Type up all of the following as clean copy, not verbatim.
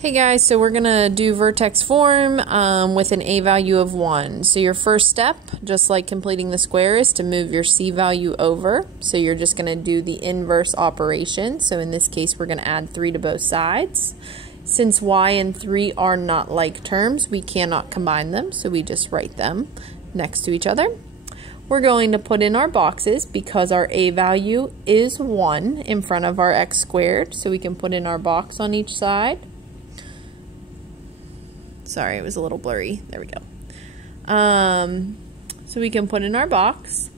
Hey guys, so we're going to do vertex form with an a value of 1. So your first step, just like completing the square, is to move your c value over. So you're just going to do the inverse operation. So in this case, we're going to add 3 to both sides. Since y and 3 are not like terms, we cannot combine them, so we just write them next to each other. We're going to put in our boxes because our a value is 1 in front of our x squared, so we can put in our box on each side. Sorry, it was a little blurry. There we go. So we can put in our box.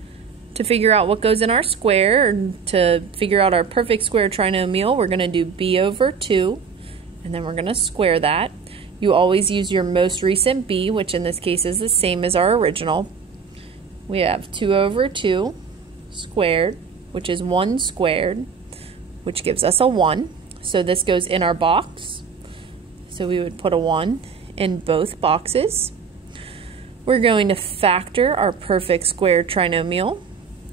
To figure out what goes in our square, or to figure out our perfect square trinomial, we're going to do b over 2, and then we're going to square that. You always use your most recent b, which in this case is the same as our original. We have 2 over 2 squared, which is 1 squared, which gives us a 1. So this goes in our box. So we would put a 1 in both boxes. We're going to factor our perfect square trinomial.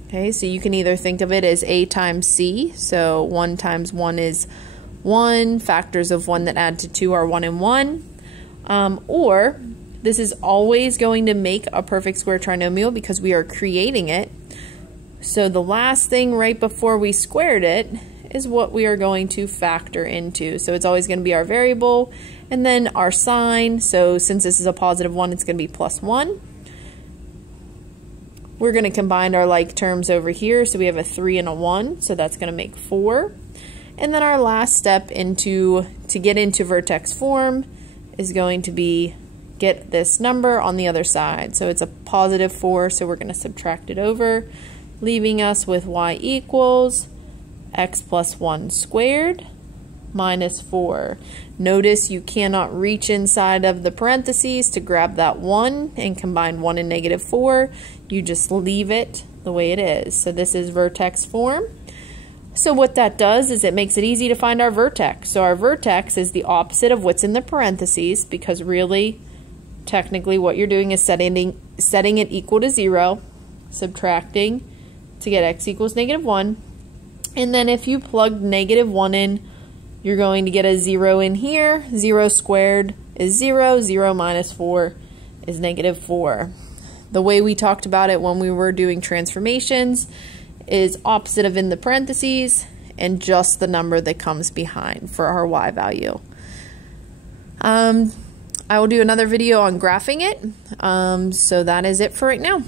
Okay, so you can either think of it as a times c, so 1 times 1 is 1, factors of 1 that add to 2 are 1 and 1, or this is always going to make a perfect square trinomial because we are creating it. So the last thing right before we squared it is what we are going to factor into. So it's always going to be our variable and then our sign. So since this is a positive 1, it's going to be plus 1. We're going to combine our like terms over here. So we have a 3 and a 1. So that's going to make 4. And then our last step to get into vertex form is going to be get this number on the other side. So it's a positive 4. So we're going to subtract it over, leaving us with y equals x plus 1 squared minus 4. Notice you cannot reach inside of the parentheses to grab that 1 and combine 1 and negative 4. You just leave it the way it is. So this is vertex form. So what that does is it makes it easy to find our vertex. So our vertex is the opposite of what's in the parentheses, because really, technically what you're doing is setting it equal to 0, subtracting to get x equals negative 1. And then if you plug negative 1 in, you're going to get a 0 in here. 0 squared is 0. 0 minus 4 is negative 4. The way we talked about it when we were doing transformations is opposite of in the parentheses and just the number that comes behind for our y value. I will do another video on graphing it. So that is it for right now.